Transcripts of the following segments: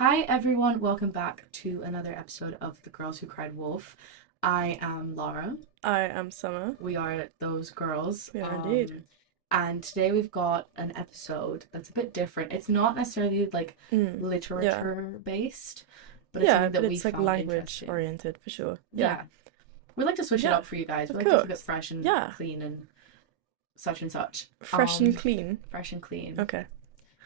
Hi everyone, welcome back to another episode of The Girls Who Cried Wolf. I am Laura. I am Summer. We are those girls. We are indeed. And today we've got an episode that's a bit different. It's not necessarily like Yeah. literature based, but it's Yeah, something but that we it's like found language interesting. oriented for sure. Yeah. Yeah. We like to switch it Yeah, up for you guys. We of like to keep it course. fresh and Yeah. clean and such and such. Fresh and clean. Fresh and clean. Okay.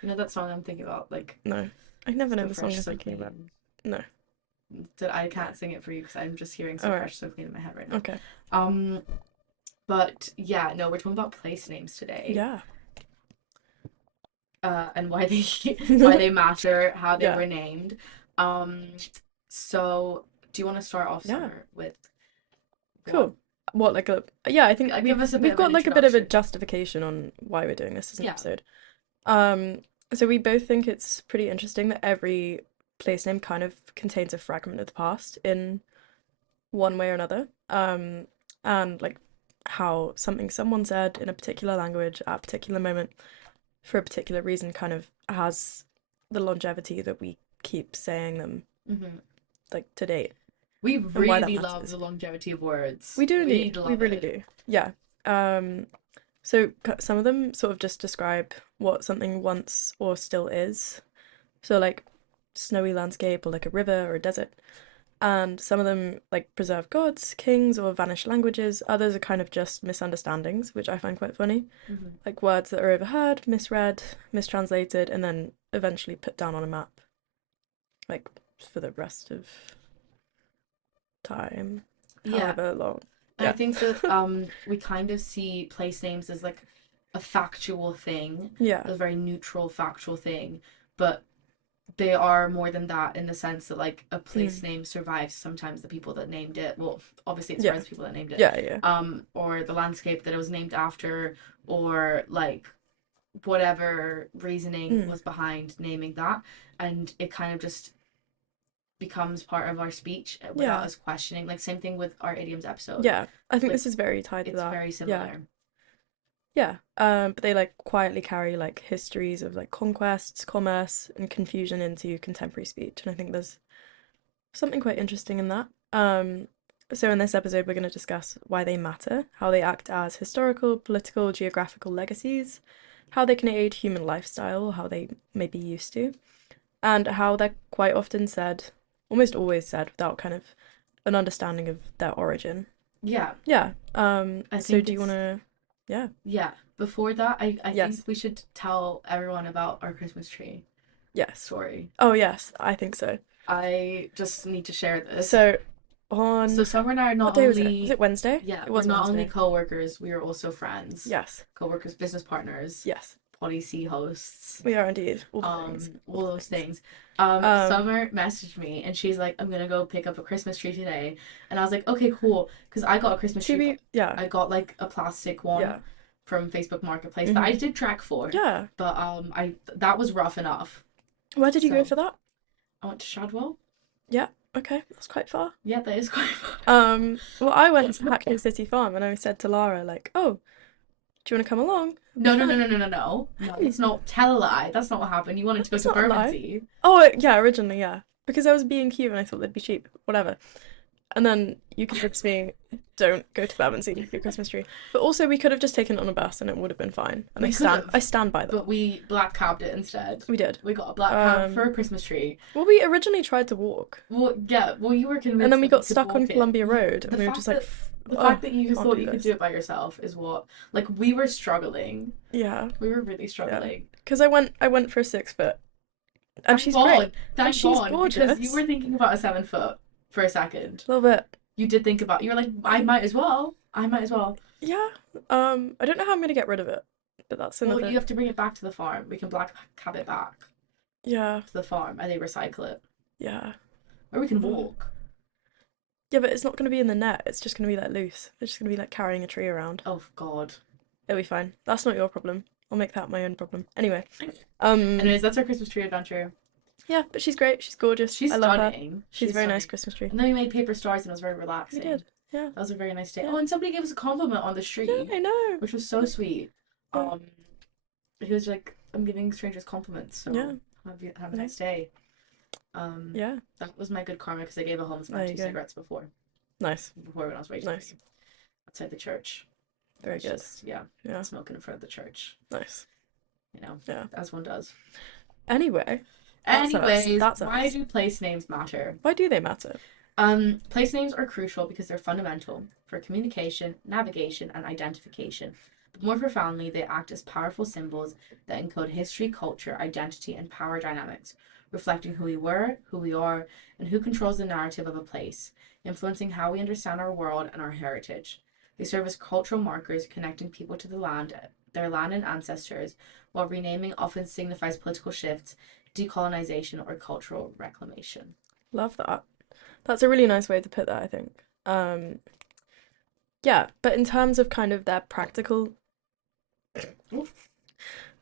You know that song I'm thinking about, like No. I never know so the song fresh, you're so thinking about. clean. No. That I can't sing it for you because I'm just hearing so Alright. fresh, so clean in my head right now. Okay. Um, but yeah, no, we're talking about place names today. Yeah. And why they why they matter, how they Yeah. were named. Um, so do you want to start off, Yeah. Summer, with Cool. What, like I think give us a bit we've of got an like a bit of a introduction. justification on why we're doing this as an Yeah. episode. So we both think it's pretty interesting that every place name kind of contains a fragment of the past in one way or another. And like how something someone said in a particular language at a particular moment for a particular reason kind of has the longevity that we keep saying them Hmm. like to date We and why that really love matters. the longevity of words. We do We indeed. We love really it. do. Yeah. Um, so some of them sort of just describe what something once or still is. So like snowy landscape or like a river or a desert. And some of them like preserve gods, kings, or vanished languages. Others are kind of just misunderstandings, which I find quite funny. Hmm. Like words that are overheard, misread, mistranslated, and then eventually put down on a map, like for the rest of time, Yeah. however long. And I Yeah. think that we kind of see place names as like a factual thing, Yeah. a very neutral factual thing, but they are more than that in the sense that like a place Mm. name survives sometimes the people that named it. Well, obviously it Yeah. survives the people that named it. Yeah. Yeah. Or the landscape that it was named after, or like whatever reasoning Mm. was behind naming that, and it kind of just becomes part of our speech without Yeah. us questioning. Like same thing with our idioms episode. Yeah. I think Like this is very tied to it's that. very Yeah. similar. Yeah. But they like quietly carry like histories of like conquests, commerce, and confusion into contemporary speech. And I think there's something quite interesting in that. So in this episode, we're going to discuss why they matter, how they act as historical, political, geographical legacies, how they can aid human lifestyle, how they may be used to, and how they're quite often said, almost always said, without kind of an understanding of their origin. Yeah. Yeah. I So think do you want it's to? Yeah. yeah. Before that, I think Yes. we should tell everyone about our Christmas tree Yes. story. Oh yes, I think so. I just need to share this. So So on Summer and I are what not day was it? Was only it Wednesday? yeah, It we're was not only Wednesday. co-workers, we are also friends. Yes. Co-workers, business partners, Yes. policy hosts, We are indeed. All the things. All all the those things. things. Um, Summer messaged me and she's like, I'm gonna go pick up a Christmas tree today. And I was like, okay, cool. Because I got a Christmas to tree. be, yeah, I got like a plastic one yeah, from Facebook Marketplace that I hmm, did track for. yeah. But I that was rough enough. Where did you go So for that? I went to Shadwell. Yeah, okay, that's quite far. Yeah, that is quite far. Well, I went to Hackney City Farm and I said to Lara, like, oh, do you want to come along? It'll be No, no, no, fun. no, no, no, no. No, it's not. Tell a lie. That's not what happened. You wanted to go It's to not a lie. Bermondsey. Oh, yeah, originally, yeah. Because I was B&Q and I thought they'd be cheap, whatever. And then you convinced me, don't go to Bermondsey with your Christmas tree. But also, we could have just taken it on a bus and it would have been fine. And We could have, I stand by that. but we black cabbed it instead. We did. We got a black cab for Um, a Christmas tree. well, we originally tried to walk, Well, yeah. Well, you were and convinced then we that we got could stuck on walk it. Columbia Road, The and we were fact just like, that the oh, fact that you just can't thought do you could this. do it by yourself is what. Like we were struggling. Yeah, We were really yeah. struggling. Because I went for a 6 foot, and Thank she's great, God. and Thank she's God. Because you gorgeous. were thinking about a 7 foot for a second. A little bit. You did think about. You were like, I might as well. I might as well. Yeah. I don't know how I'm gonna get rid of it, but that's Well, you another. have to bring it back to the farm. We can black cab it back Yeah, to the farm and they recycle it. yeah. Or we can Mm. walk. Yeah, but it's not gonna be in the net. It's just gonna be like loose. It's just gonna be like carrying a tree around. Oh God. It'll be fine. That's not your problem. I'll make that my own problem. Anyway. Anyways, that's our Christmas tree adventure. Yeah, but she's great. She's gorgeous. She's I love her. stunning. She's a She's very nice stunning. Christmas tree. And then we made paper stars and it was very We relaxing. did. Yeah. That was a very nice day. Yeah. Oh, and somebody gave us a compliment on the Yeah, street, I know. which was so sweet. Yeah. He was like, I'm giving strangers compliments, so Yeah. have a nice day. Yeah. That was my good karma because I gave a homeless man There you two go. cigarettes Nice. before when I was rage Nice. quitting outside the church. I Very was good. just, yeah, Yeah. smoking in front of the church, Nice. you know, Yeah. as one does. Anyway, that's us. Anyways, That's why us. do place names matter? Why do they matter? Place names are crucial because they're fundamental for communication, navigation, and identification. But more profoundly, they act as powerful symbols that encode history, culture, identity, and power dynamics, reflecting who we were, who we are, and who controls the narrative of a place, influencing how we understand our world and our heritage. They serve as cultural markers connecting people to the land, their land and ancestors, while renaming often signifies political shifts, decolonization, or cultural reclamation. Love that. That's a really nice way to put that, I think. Um, yeah, but in terms of kind of their practical,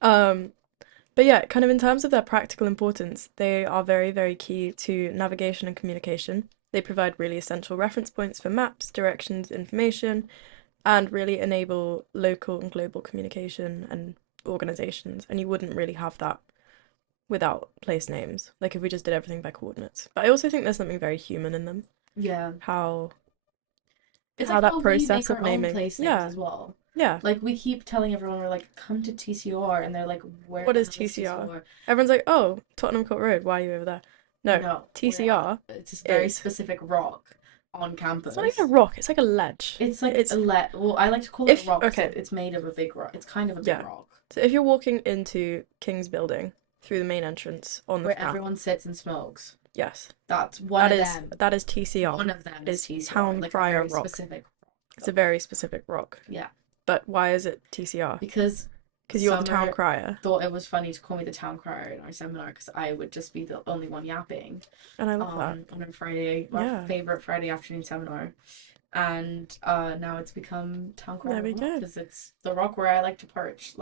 um, but yeah, kind of in terms of their practical importance, they are very, very key to navigation and communication. They provide really essential reference points for maps, directions, information, and really enable local and global communication and organizations. And you wouldn't really have that without place names, like if we just did everything by coordinates. But I also think there's something very human in them. Yeah. How It's how like that how we process make of our own naming. place names Yeah, as well. yeah. Like we keep telling everyone we're like, come to TCR, and they're like, where What the is hell is TCR? TCR? Everyone's like, oh, Tottenham Court Road, why are you over there? No, No, we're at TCR it's this very is, specific rock on it's not even a campus. rock, it's like a ledge. It's like It's well, I like to call it a if rock because okay, it's made of a big rock. It's kind of a big yeah. rock So if you're walking into King's Building through the main entrance on the where map, everyone sits and smokes. yes, That's one of them. that is TCR. One of them It is is TCR, Town like a Crier very Rock. specific It's a rock. very specific rock. Yeah, But why is it TCR? because Because you're the town Summer crier, thought it was funny to call me the town crier in our seminar because I would just be the only one yapping and I love that. on a Friday, our Yeah, favorite Friday afternoon seminar. And now it's become town there crier we rock go. because it's the rock where I like to perch,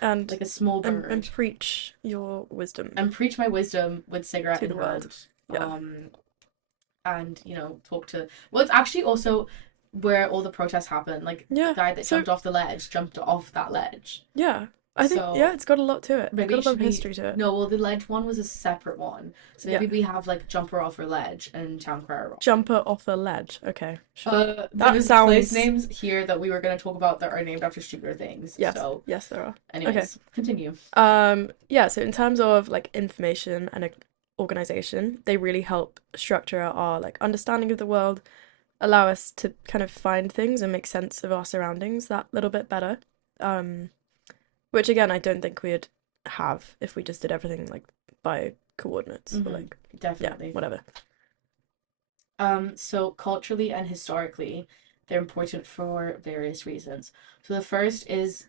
And like a small and bird, preach your wisdom and preach my wisdom with cigarette to in the world. hand. Yeah. And talk to. Well, it's actually also where all the protests happen. Like the Yeah. guy that So jumped off the ledge jumped off that ledge. yeah, I think yeah, So it's got a lot to it. It's maybe got it a lot should of be history to it. no. Well, the ledge one was a separate one. So Yeah. maybe we have like jumper off or ledge and town crier rock. Jumper off a ledge. Okay, sure. That There's place sounds names here that we were going to talk about that are named after stupider things. yes. So, Yes, there are. Okay. anyways, continue. Yeah, so in terms of like information and organization, they really help structure our like understanding of the world, allow us to kind of find things and make sense of our surroundings that little bit better. Um, which again, I don't think we'd have if we just did everything like by coordinates or like yeah, Definitely. whatever. So culturally and historically, they're important for various reasons. So the first is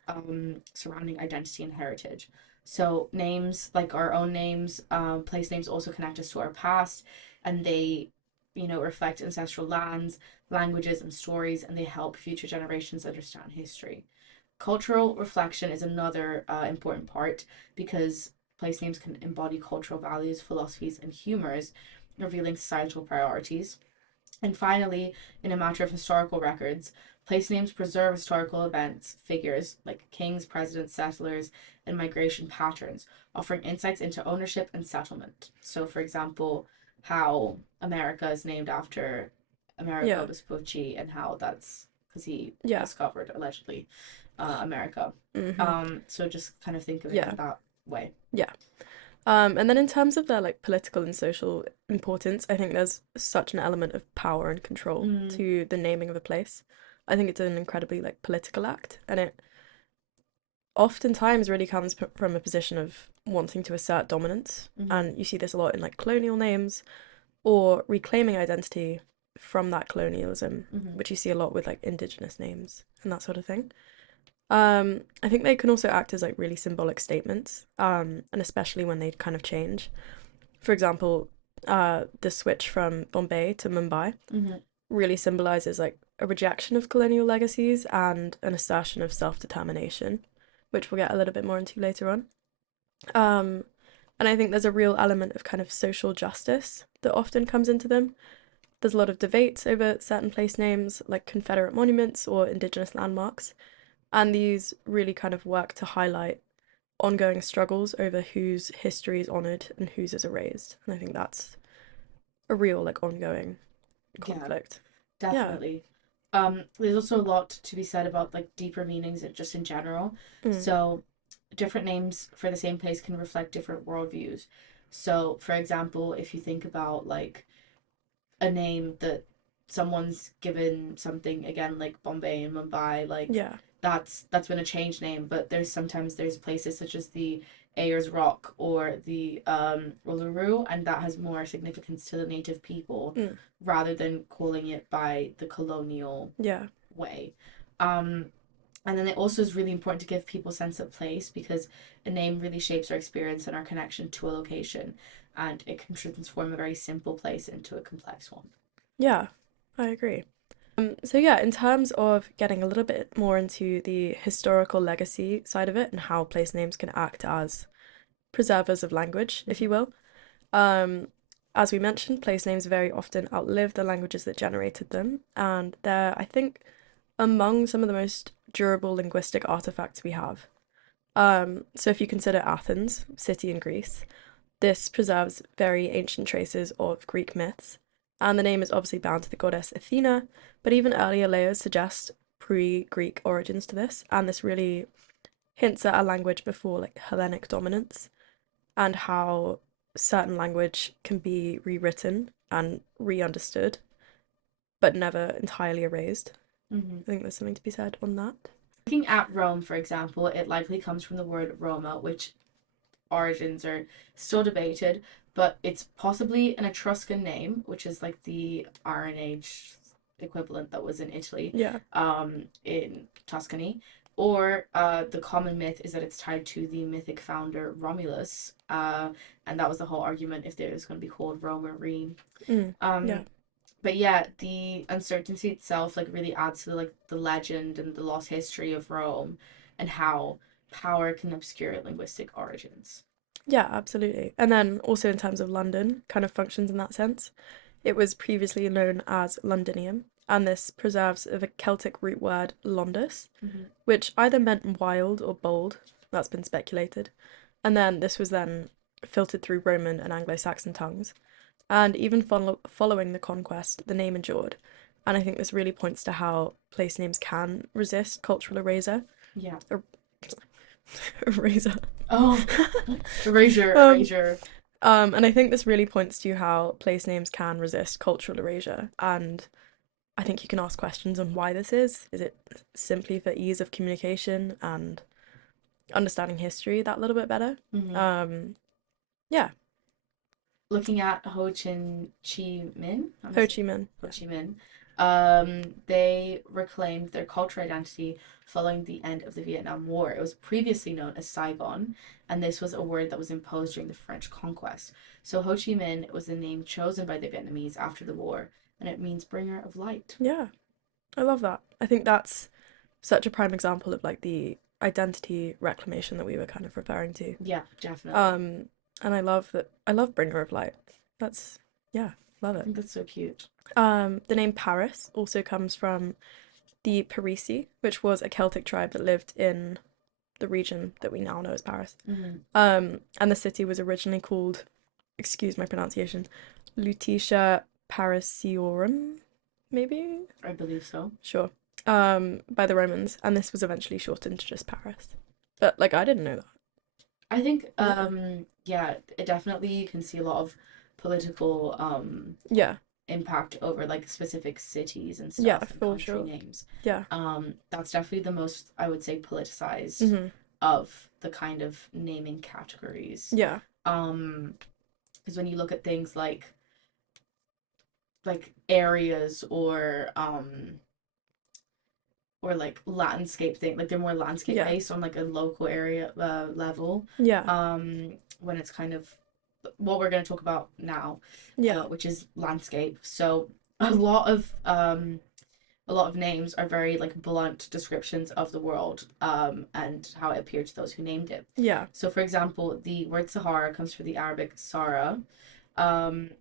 surrounding identity and heritage. So names like our own names, place names also connect us to our past, and they, reflect ancestral lands, languages, and stories, and they help future generations understand history. Cultural reflection is another important part because place names can embody cultural values, philosophies, and humors, revealing societal priorities. And finally, in a matter of historical records, place names preserve historical events, figures like kings, presidents, settlers, and migration patterns, offering insights into ownership and settlement. So, for example, how America is named after Amerigo Yeah, Vespucci and how that's because he yeah. discovered allegedly America. Mm-hmm. So just kind of think of it Yeah, in that way. yeah. And then in terms of their like political and social importance, I think there's such an element of power and control Mm, to the naming of a place. I think it's an incredibly like political act, and it oftentimes really comes from a position of wanting to assert dominance. mm-hmm, And you see this a lot in like colonial names or reclaiming identity from that colonialism, mm-hmm. which you see a lot with like indigenous names and that sort of thing. I think they can also act as like really symbolic statements, and especially when they kind of change. For example, the switch from Bombay to Mumbai Mm-hmm. really symbolizes like a rejection of colonial legacies and an assertion of self-determination, which we'll get a little bit more into later on. Um, and I think there's a real element of kind of social justice that often comes into them. There's a lot of debates over certain place names, like Confederate monuments or Indigenous landmarks, and these really kind of work to highlight ongoing struggles over whose history is honored and whose is erased. And I think that's a real like ongoing Yeah, conflict. Yeah. definitely. There's also a lot to be said about like deeper meanings just in general. Mm. So, different names for the same place can reflect different worldviews. So, for example, if you think about like a name that someone's given something again like Bombay and Mumbai, like Yeah. that's been a changed name, but there's places such as the Ayers Rock or the Uluru, and that has more significance to the native people Mm. rather than calling it by the colonial Yeah. way. Um, and then it also is really important to give people a sense of place because a name really shapes our experience and our connection to a location, and it can transform a very simple place into a complex one. Yeah. I agree. So yeah, in terms of getting a little bit more into the historical legacy side of it and how place names can act as preservers of language, if you Mhm. will. Um, as we mentioned, place names very often outlive the languages that generated them, and they're, I think, among some of the most durable linguistic artifacts we have. So if you consider Athens, city in Greece, this preserves very ancient traces of Greek myths, and the name is obviously bound to the goddess Athena, but even earlier layers suggest pre-Greek origins to this, and this really hints at a language before like Hellenic dominance and how certain language can be rewritten and re-understood, but never entirely erased. Mhm. I think there's something to be said on that. Looking at Rome, for example, it likely comes from the word Roma, which origins are still debated, but it's possibly an Etruscan name, which is like the Iron Age equivalent that was in Italy, Yeah, in Tuscany. Or the common myth is that it's tied to the mythic founder Romulus, and that was the whole argument if there was going to be called Rome or Rheme. mm, yeah, Um, but yeah, the uncertainty itself like really adds to like the legend and the lost history of Rome and how power can obscure linguistic origins. yeah, absolutely. And then also in terms of London, kind of functions in that sense. It was previously known as Londinium, and this preserves the Celtic root word londus, Mm-hmm. which either meant wild or bold. That's been speculated. And then this was then filtered through Roman and Anglo-Saxon tongues. And even following the conquest, the name endured. And I think this really points to how place names can resist cultural erasure. Yeah. Er- erasure. Oh, erasure, um, erasure. and I think this really points to how place names can resist cultural erasure. And I think you can ask questions on why this is. Is it simply for ease of communication and understanding history that little bit better? Mm-hmm. Um, yeah, Looking at Ho Chi Minh, I'm Ho saying Chi Minh. Ho Yeah. Chi Minh, they reclaimed their cultural identity following the end of the Vietnam War. It was previously known as Saigon, and this was a word that was imposed during the French conquest. So Ho Chi Minh was the name chosen by the Vietnamese after the war, and it means bringer of light. Yeah, I love that. I think that's such a prime example of like the identity reclamation that we were kind of referring to. Yeah, definitely. Um, and I love that. I love Bringer of Light. That's yeah, love I it. think that's so cute. The name Paris also comes from the Parisi, which was a Celtic tribe that lived in the region that we now know as Paris. Mm-hmm. And the city was originally called, excuse my pronunciation, Lutetia Parisiorum, maybe? I believe so. Sure. By the Romans, and this was eventually shortened to just Paris. But like I didn't know that. I think Yeah. yeah, it definitely you can see a lot of political Yeah. impact over like specific cities and Yeah, stuff and for country sure. names. Yeah. That's definitely the most I would say politicized Hmm. of the kind of naming categories. Yeah. Um, because when you look at things like areas or like landscape thing like they're more landscape Yeah. based on like a local area level Yeah. when it's kind of what we're going to talk about now, Yeah. which is landscape. So a lot of um a lot of names are very like blunt descriptions of the world and how it appeared to those who named it. Yeah. So for example, the word Sahara comes from the Arabic Sahara,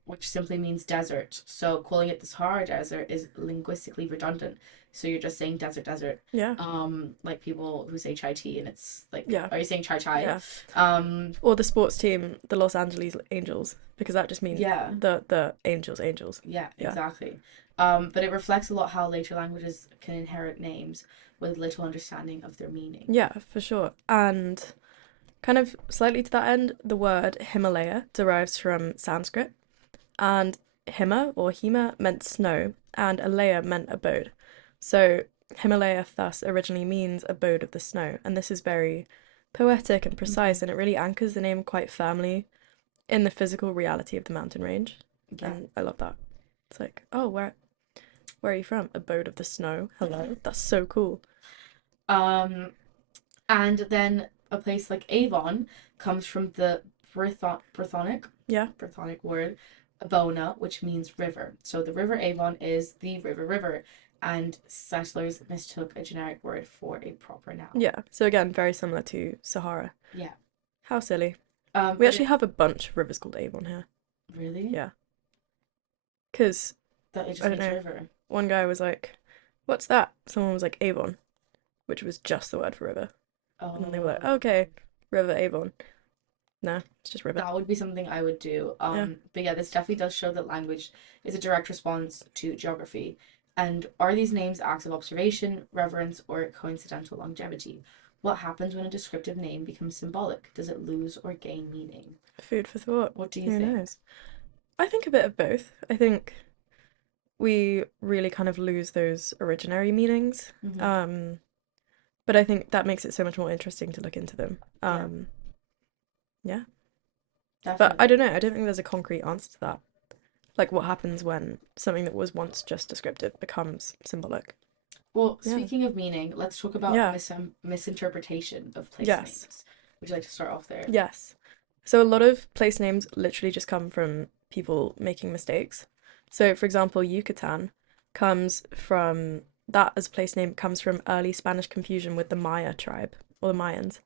which simply means desert. So calling it the Sahara Desert is linguistically redundant So you're just saying desert, desert. Yeah. Like people who say chai tea and it's like, Yeah. are you saying chai chai? Yeah. Um, Or the sports team, the Los Angeles Angels, because that just means yeah, the Angels. yeah, Yeah. exactly. But it reflects a lot how later languages can inherit names with little understanding of their meaning. Yeah, for sure. And kind of slightly to that end, the word Himalaya derives from Sanskrit, and Hima or Hima meant snow, and Alaya meant abode. So Himalaya thus originally means abode of the snow, and this is very poetic and Hmm. precise, and it really anchors the name quite firmly in the physical reality of the mountain range. Yeah. And I love that. It's like, oh, where are you from? Abode of the snow. Hello. That's so cool. Um, and then a place like Avon comes from the Yeah. Brythonic word Abona, which means river. So the river Avon is the river, and settlers mistook a generic word for a proper noun. Yeah. So again, very similar to Sahara. Yeah. How silly. We But actually it have a bunch of rivers called Avon here. really Yeah. Because, that it I just don't means know, river. one guy was like, what's that? Someone was like, Avon, which was just the word for river. And then they were like, Oh, okay, River Avon. No, it's just river. that would be something I would do. Yeah. But yeah, this definitely does show that language is a direct response to geography. And are these names acts of observation, reverence, or coincidental longevity? What happens when a descriptive name becomes symbolic? Does it lose or gain meaning? Food for thought. What do you Who think? knows? I think a bit of both. I think we really kind of lose those originary meanings. Hmm. Um, but I think that makes it so much more interesting to look into them. Yeah, Yeah. But I definitely. don't know. I don't think there's a concrete answer to that. Like what happens when something that was once just descriptive becomes symbolic. Well, Yeah. speaking of meaning, let's talk about Yeah. misinterpretation of place Yes. names. Would you like to start off there? Yes. So a lot of place names literally just come from people making mistakes. So for example, Yucatan comes from that as a place name comes from early Spanish confusion with the Maya tribe or the Mayans.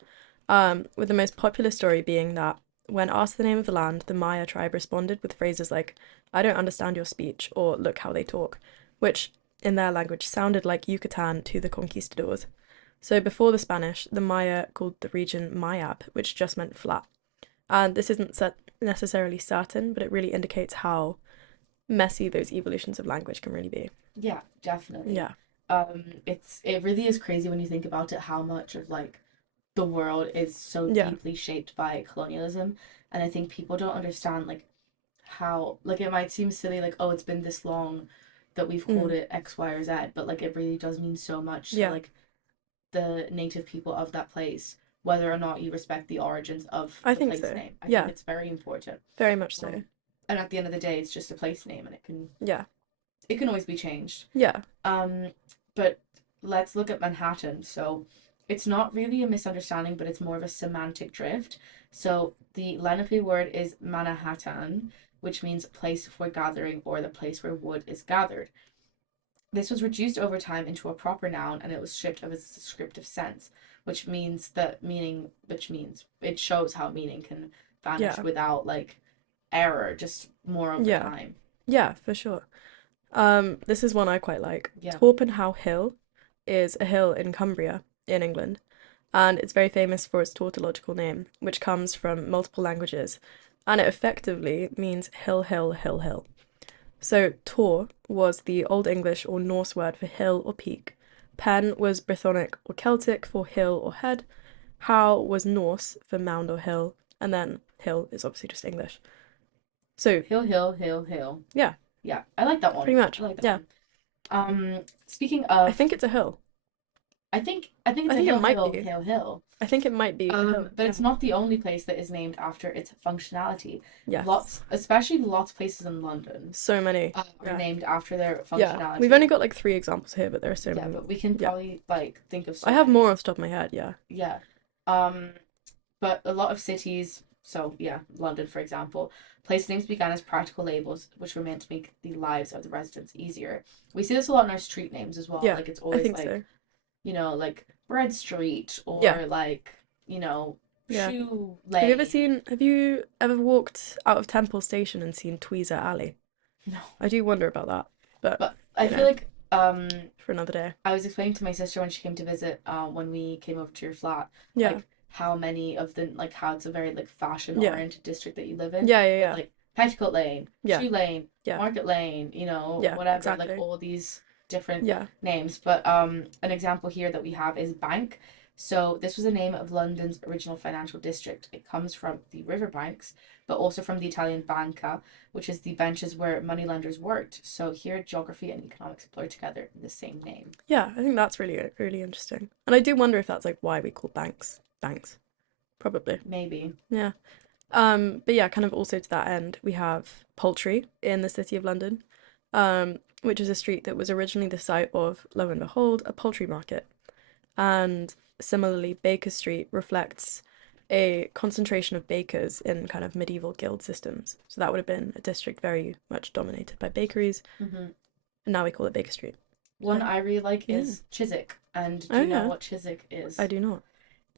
With the most popular story being that when asked the name of the land, the Maya tribe responded with phrases like, I don't understand your speech, or look how they talk, which in their language sounded like Yucatan to the conquistadors. So before the Spanish, the Maya called the region Mayab, which just meant flat. And this isn't necessarily certain, but it really indicates how messy those evolutions of language can really be. Yeah, definitely. Yeah. It really is crazy when you think about it, how much of like the world is so Yeah. deeply shaped by colonialism, and I think people don't understand like how like it might seem silly like oh it's been this long that we've called Mm. it X, Y, or Z, but like it really does mean so much to Yeah. like the native people of that place, whether or not you respect the origins of I the think place so. name. I think Yeah. it's very important. Very much so. Um, and at the end of the day, it's just a place name, and Yeah. it can always be changed. Yeah. Um, but let's look at Manhattan. So it's not really a misunderstanding, but it's more of a semantic drift. So the Lenape word is Manhattan, which means place for gathering or the place where wood is gathered. This was reduced over time into a proper noun and it was stripped of its descriptive sense, which means it shows how meaning can vanish Yeah. without like error, just more over Yeah. time. Yeah, for sure. This is one I quite like. Yeah. Torpenhow Hill is a hill in Cumbria, in England, and it's very famous for its tautological name, which comes from multiple languages, and it effectively means hill, hill, hill, hill. So, tor was the Old English or Norse word for hill or peak. Pen was Brythonic or Celtic for hill or head. How was Norse for mound or hill, and then hill is obviously just English. So, Hill, hill, hill, hill. yeah, Yeah, I like that one. pretty much. I like that Yeah, one. Speaking I of, think it's a hill. I think I it's a think it hill, might hill, be. hill, hill. I think it might be a hill. But Yeah. it's not the only place that is named after its functionality. Yes. Especially lots of places in London, So many. are Yeah. named after their Yeah. We've only functionality. got like three examples here, but there are so Yeah, many but more. we can Yeah. probably like think of I so have many. more off the top of my head. Yeah. Yeah. Um, but a lot of cities, so yeah, London, for example, place names began as practical labels, which were meant to make the lives of the residents easier. We see this a lot in our street names as well. Yeah. Like it's I always think like, so. like Bread Street Yeah. or like, Yeah. Shoe Have Lane. you ever walked out of Temple Station and seen Tweezer Alley? No. I do wonder about that, but But I you feel know, like for another day. I was explaining to my sister when she came to visit, when we came over to your flat, Yeah. like how many of the like how it's a very like fashion Yeah. oriented district that you live in, Yeah, yeah, with yeah. like Petticoat Lane, Yeah. Shoe Lane, Yeah. Market Lane, Yeah, whatever, like exactly. all these different Yeah. names. But an example here that we have is Bank. So this was the name of London's original financial district. It comes from the riverbanks, but also from the Italian banca, which is the benches where moneylenders worked. So here, geography and economics blur together in the same name. Yeah, I think that's really really interesting. And I do wonder if that's like why we call banks banks. Probably. Maybe. Yeah. But yeah, kind of also to that end, we have Poultry in the City of London, which is a street that was originally the site of, lo and behold, a poultry market. And similarly, Baker Street reflects a concentration of bakers in kind of medieval guild systems. So that would have been a district very much dominated by bakeries, Hmm. and now we call it Baker Street. One So, I really like yeah. is Chiswick. And do Oh you know yeah, what Chiswick I is? do not.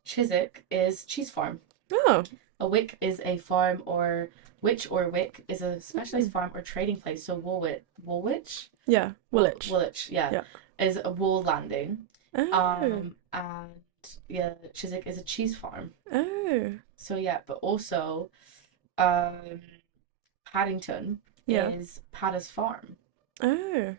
Chiswick is cheese farm. Oh. A wick is a farm or witch or wick is a specialized Mm. farm or trading place. So Woolwich, Yeah, Woolwich. Woolwich, yeah, Yeah. is a wool landing. Oh. And yeah, Chiswick is a cheese farm. Oh. So yeah, but also, um, Paddington Yeah. is Padda's farm. Oh.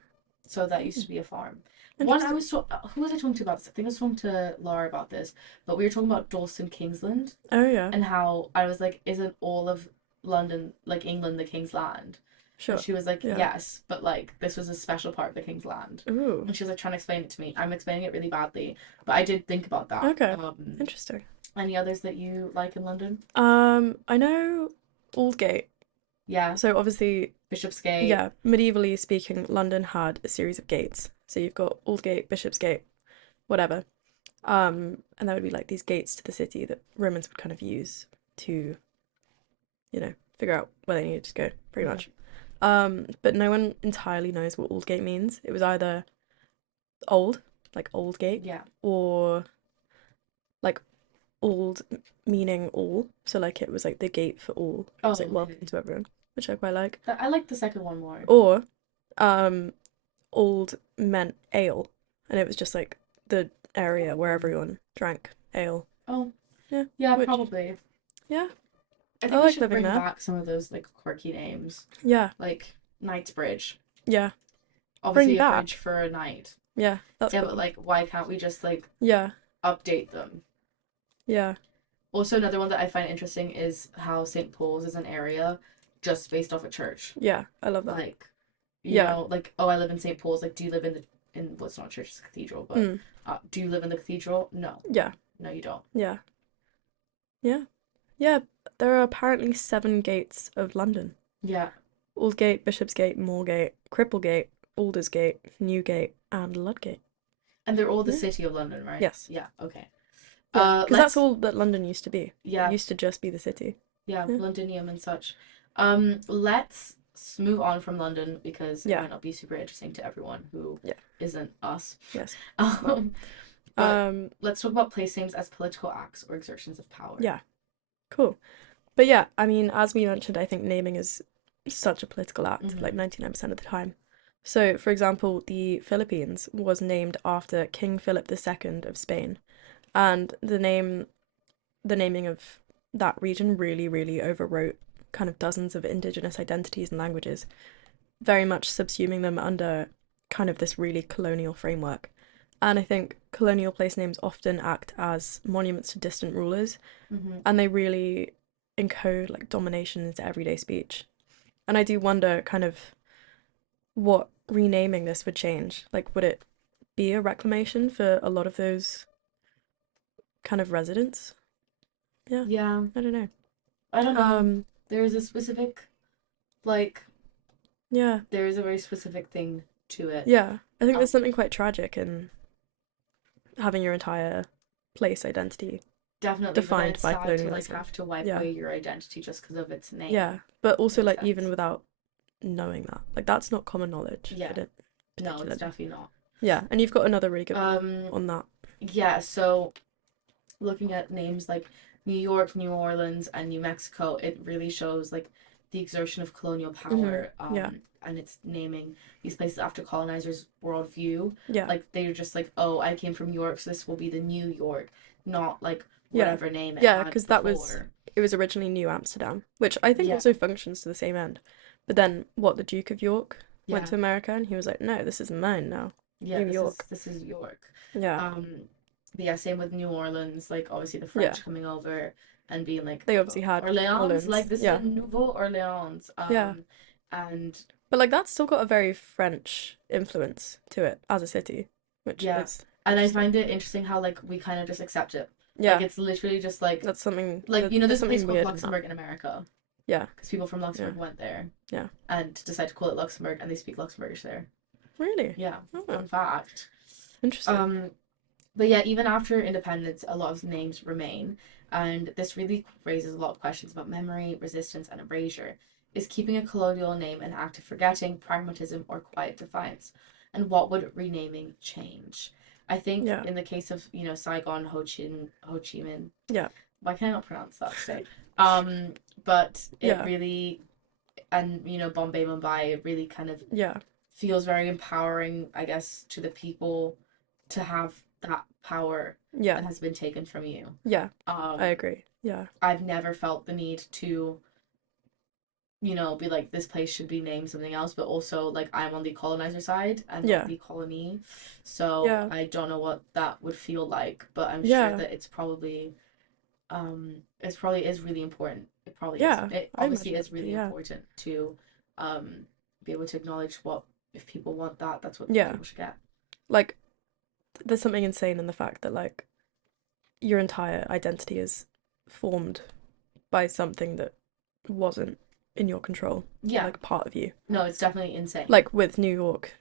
So that used to be a farm. One I Interesting. was who was I talking to about this? I think I was talking to Laura about this, but we were talking about Dalston Kingsland Oh yeah. and how I was like, isn't all of London, like England, the King's Land? And Sure. she was like, Yeah. yes, but like this was a special part of the King's Land. Ooh. And she was like trying to explain it to me. I'm explaining it really badly, but I did think about that. Okay. Interesting. Any others that you like in London? I know Aldgate. Yeah, So obviously, Bishopsgate. yeah, medievally speaking, London had a series of gates. So you've got Aldgate, Bishopsgate, whatever. And there would be like these gates to the city that Romans would kind of use to, figure out where they needed to go, pretty Yeah. much. But no one entirely knows what Aldgate means. It was either old, like Old Gate, Yeah. or like old meaning all. So like it was like the gate for all. It Oh, was like okay. welcome to everyone, which I quite like. I like the second one more. Or old meant ale, and it was just like the area where everyone drank ale. Oh, Yeah, yeah, which probably. yeah, I I think we like should living bring there. back some of those like quirky names, Yeah, like Knightsbridge. yeah. Bring Obviously, a bridge back. for a knight. Yeah, that's Yeah, but cool. like, why can't we just like Yeah, update them? yeah, Also, another one that I find interesting is how St. Paul's is an area just based off a church. yeah. I love that. Like, Yeah. like, oh, I live in St. Paul's. Like, do you live in well, it's not a church, it's a cathedral, but Mm. do you live in the cathedral? No, Yeah, no, you don't. yeah, yeah, yeah. There are apparently 7 gates of London: Yeah, Aldgate, Bishopsgate, Moorgate, Cripplegate, Aldersgate, Newgate, and Ludgate. and they're all the Yeah. city of London, right? Yes. Yeah, okay. Yeah, because that's Let's all that London used to be. It yeah, used to just be the city. yeah, Yeah. Londinium and such. Let's move on from London because it Yeah. might not be super interesting to everyone who Yeah. isn't us. Yes. But Um, let's talk about place names as political acts or exertions of power. yeah, cool. But yeah, I mean, as we mentioned, I think naming is such a political act, like Hmm. 99% of the time. So, for example, the Philippines was named after King Philip II of Spain, and the naming of that region really, really overwrote kind of dozens of indigenous identities and languages, very much subsuming them under kind of this really colonial framework. And I think colonial place names often act as monuments to distant rulers, Hmm. and they really encode like domination into everyday speech. And I do wonder kind of what renaming this would change. Like, would it be a reclamation for a lot of those kind of residents? Yeah, Yeah, I don't know. I don't know. Um, There's a specific, like, yeah, there is a very specific thing to it. yeah. I think Um, there's something quite tragic in having your entire place identity Definitely, but then defined it's by sad to like colonialism. have to wipe Yeah, away your identity just because of its name. yeah. But also, Makes like, even sense. without knowing that, like, that's not common knowledge. I Yeah, don't no, it's particularly. definitely not. Yeah, and you've got another really good one Um, on that. yeah, so looking at names like New York, New Orleans, and New Mexico, it really shows like the exertion of colonial Hmm. power Yeah, and it's naming these places after colonizers' worldview. Yeah. Like they're just like, oh, I came from York, so this will be the New York, not like Yeah. whatever name it Yeah, had because before. it was originally New Amsterdam, which I think Yeah, also functions to the same end. But then what, the Duke of York went yeah, to America and he was like, no, this is mine now. yeah. New York. This is York. Yeah. Um, but yeah, same with New Orleans. Like obviously the Yeah. French coming over and being like They obviously had Orleans, like Orleans. this is Yeah. a Nouveau Orleans. Yeah. And But like that's still got a very French influence to it as a city, which yeah, is and I interesting. find it interesting how like we kind of just accept it. Like Yeah. it's literally just That's something like you know, there's there's a place something called weird in that. Luxembourg in America Yeah. because people from Yeah. Luxembourg went there Yeah. and decided to call it Luxembourg, and they speak Luxembourgish there. Really? Yeah, Oh, fun fact. interesting. Um, but yeah, even after independence, a lot of names remain, and this really raises a lot of questions about memory, resistance, and erasure. Is keeping a colonial name an act of forgetting, pragmatism, or quiet defiance? And what would renaming change? I think Yeah. in the case of Saigon, Ho Chi Minh. Yeah. Why can't I not pronounce that today? Um, but it Yeah. really, and Bombay, Mumbai, it really kind of Yeah. feels very empowering, I guess, to the people to have that power Yeah. that has been taken from you. Yeah. I Um, agree. Yeah. I've never felt the need to, be like this place should be named something else, but also like I'm on the colonizer side and not Yeah. the colony. So Yeah. I don't know what that would feel like, but I'm sure Yeah. that it probably is really important. It probably is. Yeah. It I obviously imagine it is would be, really yeah. important to be able to acknowledge what if people want that, that's what Yeah. people should get. Like there's something insane in the fact that like your entire identity is formed by something that wasn't in your control, Yeah. like part of you. No, it's definitely insane. Like with New York,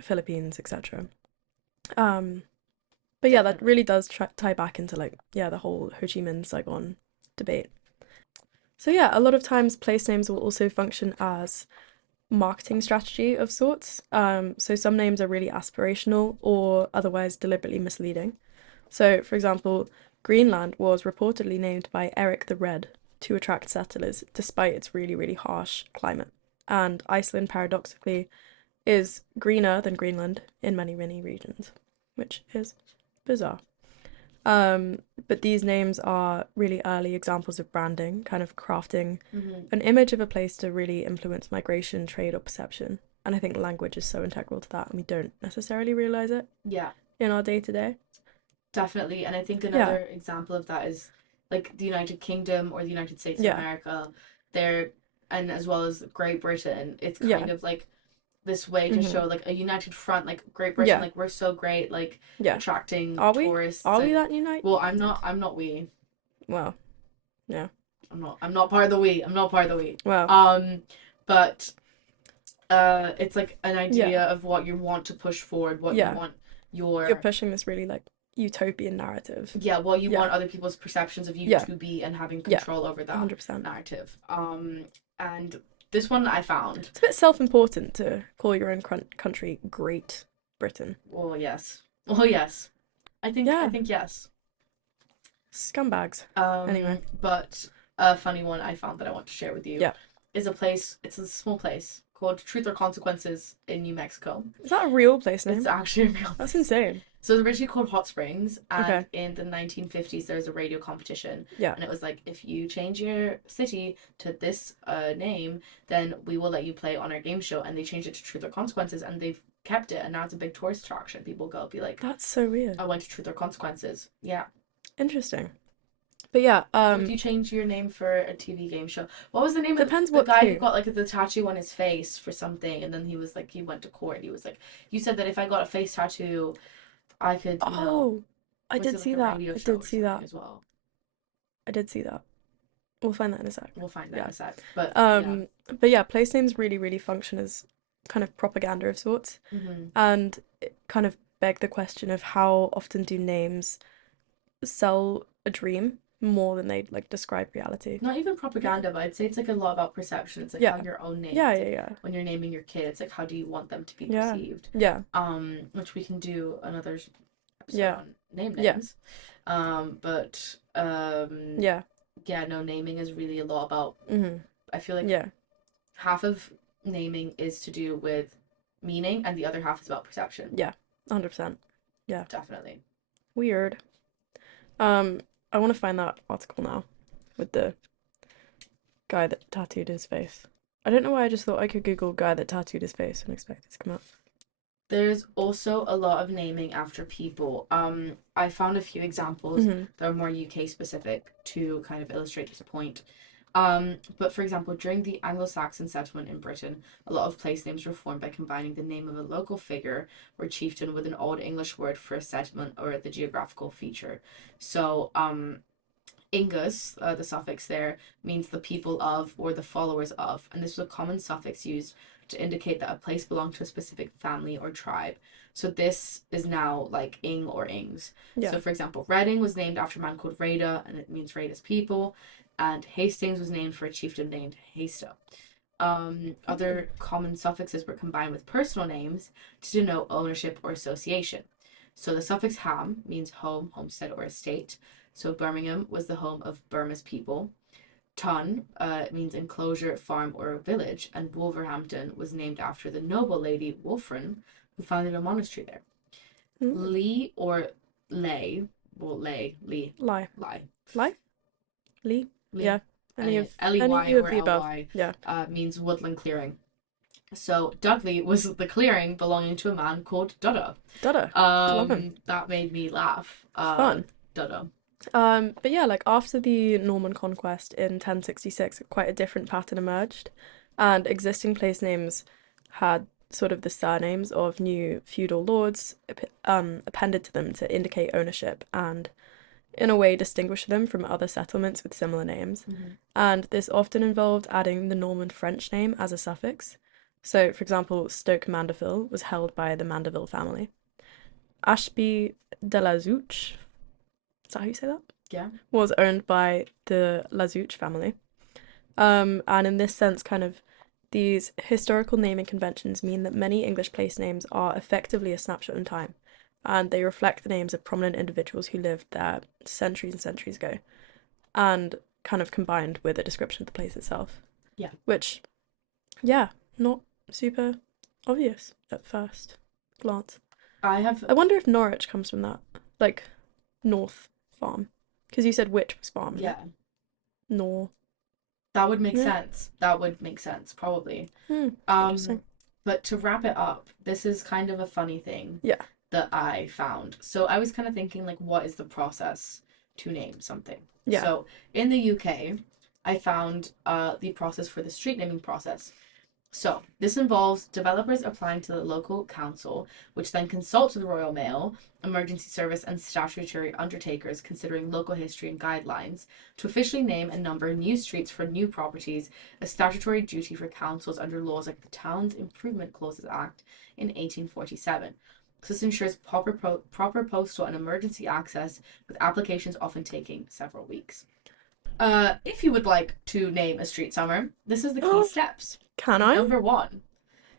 Philippines, etc. But yeah, that Definitely. really does tie back into like the whole Ho Chi Minh Saigon debate. So yeah, a lot of times place names will also function as marketing strategy of sorts. So some names are really aspirational or otherwise deliberately misleading. So, for example, Greenland was reportedly named by Eric the Red to attract settlers despite its really, really harsh climate. And Iceland, paradoxically, is greener than Greenland in many, many regions, which is bizarre. But these names are really early examples of branding, kind of crafting an image of a place to really influence migration, trade, or perception. And I think language is so integral to that, and we don't necessarily realize it Yeah, in our day to day. definitely. And I think Yeah, another example of that is like the United Kingdom or the United States of yeah, America. There, and as well as Great Britain, it's yeah, kind of like this way to hmm show like a united front, like Great Britain, yeah, like we're so great, like yeah. attracting Are we? tourists. Are we Like, that unite? well, I'm not we. Well, yeah. I'm not part of the we. I'm not part of the we. Well, But it's like an yeah, idea of what you want to push forward, what you yeah. want You're your pushing this really like utopian narrative. yeah, what you Yeah, want other people's perceptions of you yeah, to be and having yeah. control over that 100%. narrative. And this one I found. It's a bit self-important to call your own country Great Britain. Oh yes. Oh yes. I Yeah, think yes. scumbags. Anyway, But a funny one I found that I want to share with you yeah. is a place. It's a small place called Truth or Consequences in New Mexico. Is that a real place It's name? actually a real That's place. insane. So it's originally called Hot Springs, and Okay. in the 1950s there was a radio competition, Yeah. and it was like, if you change your city to this name, then we will let you play on our game show. And they changed it to Truth or Consequences, and they've kept it, and now it's a big tourist attraction. People go be like, That's so weird. I went to Truth or Consequences. Yeah. Interesting. But yeah, Would you change your name for a TV game show? What was the name of depends the what guy who coup. got like the tattoo on his face for something, and then he was like, he went to court, and he was like, you said that if I got a face tattoo, I could, Oh, I was did it like see a that. radio I show did or see something that. as well? I did see that. We'll find that in a sec. We'll find that in Yeah. a sec. But yeah. But yeah, place names really, really function as kind of propaganda of sorts, Hmm. and it kind of beg the question of how often do names sell a dream more than they like describe reality. Not even propaganda, but I'd say it's like a lot about perception. It's like how Yeah. your own name. Yeah, It's yeah, like yeah. when you're naming your kid, it's like how do you want them to be Yeah. perceived? Yeah. Which we can do another episode Yeah. on name Yeah. names. But Yeah. yeah, no, naming is really a lot about. Hmm. I feel like Yeah. half of naming is to do with meaning and the other half is about perception. Yeah, 100%. Yeah, Definitely. weird. Um, I want to find that article now with the guy that tattooed his face. I don't know why I just thought I could Google guy that tattooed his face and expect it to come up. There's also a lot of naming after people. I found a few examples Hmm. that are more UK specific to kind of illustrate this point. But for example, during the Anglo-Saxon settlement in Britain, a lot of place names were formed by combining the name of a local figure or chieftain with an Old English word for a settlement or the geographical feature. So, Ingus, the suffix there, means the people of or the followers of, and this was a common suffix used to indicate that a place belonged to a specific family or tribe. So this is now like ing or ings. Yeah. So for example, Reading was named after a man called Rada, and it means Rada's people, and Hastings was named for a chieftain named Hasta. Other common suffixes were combined with personal names to denote ownership or association. So the suffix ham means home, homestead, or estate. So Birmingham was the home of Burma's people. Tun means enclosure, farm, or village, and Wolverhampton was named after the noble lady Wolfran, who founded a monastery there. Mm. Lee or Lay, well, Lee, Lie. Lie, Lie? Lee? Lee, Yeah. Any of Ley of or the above. Ly Yeah. means woodland clearing. So Dudley was the clearing belonging to a man called Dudda. Dada. Love him. That made me laugh. Fun. Dudda. But yeah, like after the Norman conquest in 1066, quite a different pattern emerged, and existing place names had sort of the surnames of new feudal lords appended to them to indicate ownership and, in a way, distinguish them from other settlements with similar names. And this often involved adding the Norman French name as a suffix. So, for example, Stoke Mandeville was held by the Mandeville family. Ashby de la Zouch, is that how you say that? Yeah. Was owned by the Lazouche family. And in this sense, kind of these historical naming conventions mean that many English place names are effectively a snapshot in time, and they reflect the names of prominent individuals who lived there centuries and centuries ago, and kind of combined with a description of the place itself. Yeah. Which, yeah, not super obvious at first glance. I wonder if Norwich comes from that, like North Farm, because you said which was farm. Yeah. Nor. That would make Yeah. sense. That would make sense, probably. Interesting. But to wrap it up, this is kind of a funny thing. Yeah. That I found. So I was kind of thinking, like, what is the process to name something? Yeah. So in the UK, I found the process for the street naming process. So this involves developers applying to the local council, which then consults with the Royal Mail, emergency service, and statutory undertakers considering local history and guidelines to officially name and number new streets for new properties, a statutory duty for councils under laws like the Towns Improvement Clauses Act in 1847. So this ensures proper postal and emergency access, with applications often taking several weeks. If you would like to name a street somewhere, this is the key steps. Can I? Number 1,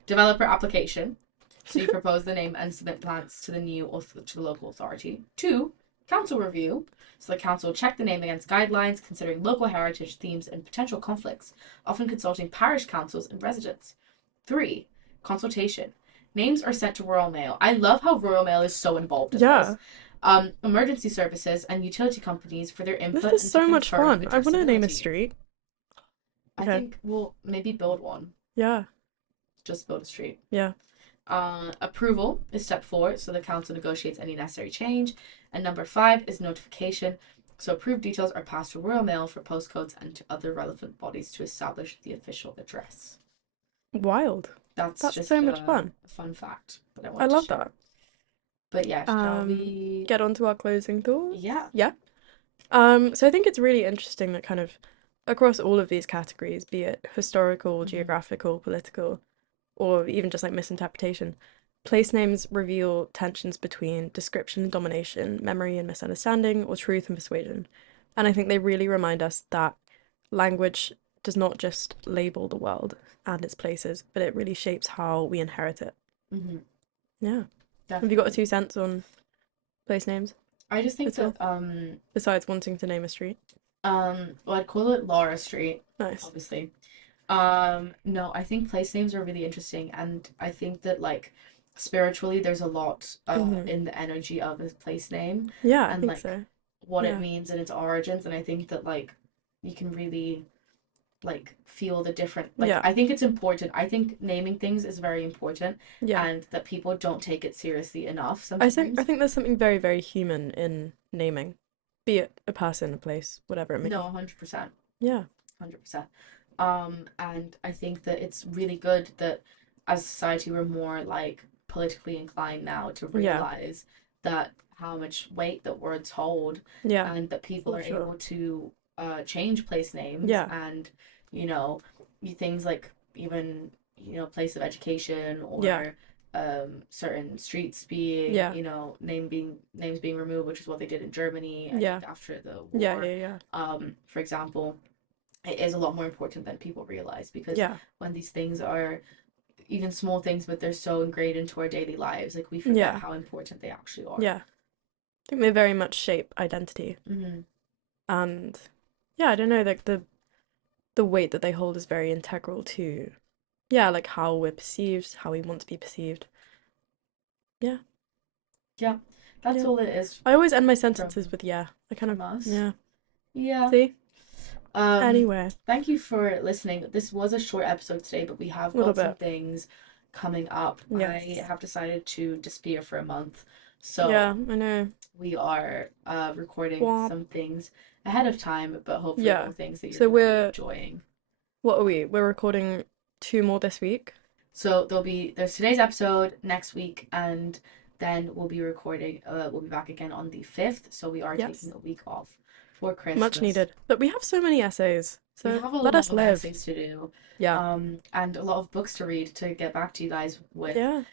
developer application. So you propose the name and submit plans to the new or to the local authority. 2, council review. So the council will check the name against guidelines, considering local heritage, themes, and potential conflicts, often consulting parish councils and residents. 3, consultation. Names are sent to Royal Mail. I love how Royal Mail is so involved in this. Emergency services and utility companies for their input. This is so much fun. I want to name a street. I think we'll maybe build one. Yeah. Just build a street. Yeah. Approval is step 4, so the council negotiates any necessary change. And number 5 is notification. So approved details are passed to Royal Mail for postcodes and to other relevant bodies to establish the official address. Wild. That's just so much fun. A fun fact that I love that. But yeah, shall we get on to our closing thoughts? Yeah. Yeah. So I think it's really interesting that kind of across all of these categories, be it historical, geographical, political, or even just like misinterpretation, place names reveal tensions between description and domination, memory and misunderstanding, or truth and persuasion. And I think they really remind us that language does not just label the world and its places, but it really shapes how we inherit it. Yeah. Definitely. Have you got a 2 cents on place names? I just think that besides wanting to name a street. Well, I'd call it Laura Street. Nice. Obviously. No, I think place names are really interesting, and I think that like spiritually there's a lot Hmm. in the energy of a place name Yeah, I and think like so. what it Yeah. means and its origins, and I think that like you can really like feel the different like Yeah. I think it's important. I think naming things is very important Yeah. and that people don't take it seriously enough I sometimes. think there's something very, very human in naming, be it a person, a place, whatever it may No, be. 100%. Yeah. 100%. And I think that it's really good that as a society we're more like politically inclined now to Yeah. realize that how much weight that words hold Yeah. and that people For are sure. able to change place names Yeah. and you know things like even place of education Yeah. or certain streets being Yeah. names being removed, which is what they did in Germany I Yeah. think after the Yeah. war, Yeah. Yeah. for example. It is a lot more important than people realize because Yeah. when these things are even small things, but they're so ingrained into our daily lives, like we forget Yeah. how important they actually are. Yeah. I think they very much shape identity. Mm-hmm. And yeah, I don't know, like the weight that they hold is very integral to, yeah, like how we're perceived, how we want to be perceived. Yeah. Yeah, that's Yeah. all it is I always end my sentences from with yeah. I kind of from us. yeah. Yeah. See? Um, Anyway, Thank you for listening. This was a short episode today, but we have a little got some bit. things coming up. I Yes. have decided to disappear for a month, Yeah, so I know. we are recording Womp. some things ahead of time, but hopefully Yeah. more things that you're So going to be we're enjoying. what are we? We're recording two more this week. So there's today's episode next week, and then we'll be recording. We'll be back again on the 5th. So we are taking Yes. a week off for Much Christmas. needed. But we have so many essays. We So have a let lot us of live. essays to do, Yeah. and a lot of books to read to get back to you guys with. Yeah.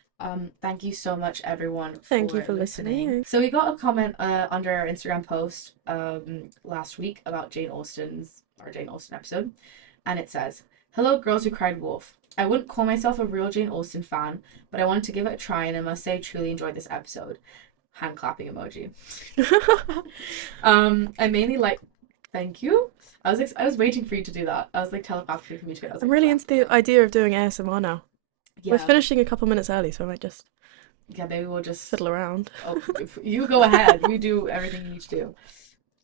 Thank you so much, everyone, Thank you for for listening. listening. So we got a comment under our Instagram post last week about Jane Austen episode, and it says, "Hello, girls who cried wolf. I wouldn't call myself a real Jane Austen fan, but I wanted to give it a try, and I must say, I truly enjoyed this episode." Hand clapping emoji. I mainly like. Thank you. I was waiting for you to do that. I was like telepathically communicating. I was I'm like really clap into the clap. idea of doing ASMR now. We're Yeah, finishing a couple minutes early, so I might just yeah. Maybe we'll just. fiddle around. Oh, if you go ahead. You do everything you need to do.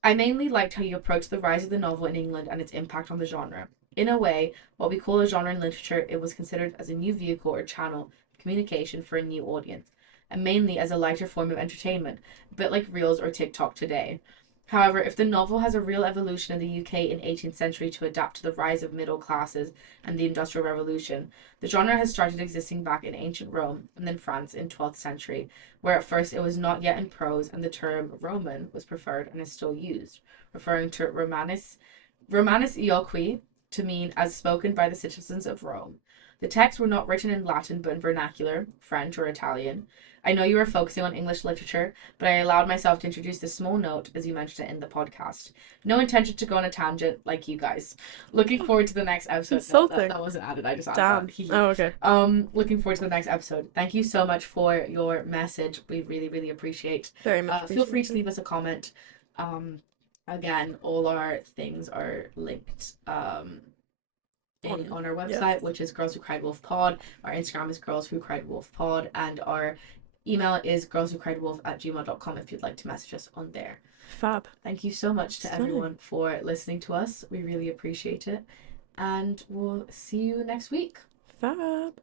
I mainly liked how you approached the rise of the novel in England and its impact on the genre. In a way, what we call a genre in literature, it was considered as a new vehicle or channel of communication for a new audience, and mainly as a lighter form of entertainment, a bit like Reels or TikTok today. However, if the novel has a real evolution in the UK in 18th century to adapt to the rise of middle classes and the Industrial Revolution, the genre has started existing back in ancient Rome and then France in 12th century, where at first it was not yet in prose and the term Roman was preferred and is still used, referring to Romanus Ioqui to mean as spoken by the citizens of Rome. The texts were not written in Latin but in vernacular, French or Italian. I know you are focusing on English literature, but I allowed myself to introduce this small note as you mentioned it in the podcast. No intention to go on a tangent like you guys. Looking Oh, forward to the next episode. No, insulting. that wasn't added. I just added that. Damn. Oh, okay. Looking forward to the next episode. Thank you so much for your message. We really, really appreciate. Very much Feel free to appreciated. leave us a comment. Um, Again, all our things are linked On. on our Yeah. website, which is Girls Who Cried Wolf Pod. Our Instagram is Girls Who Cried Wolf Pod, and our email is girlswhocriedwolf@gmail.com if you'd like to message us on there. Fab. Thank you so much to Stunning. everyone for listening to us. We really appreciate it. And we'll see you next week. Fab.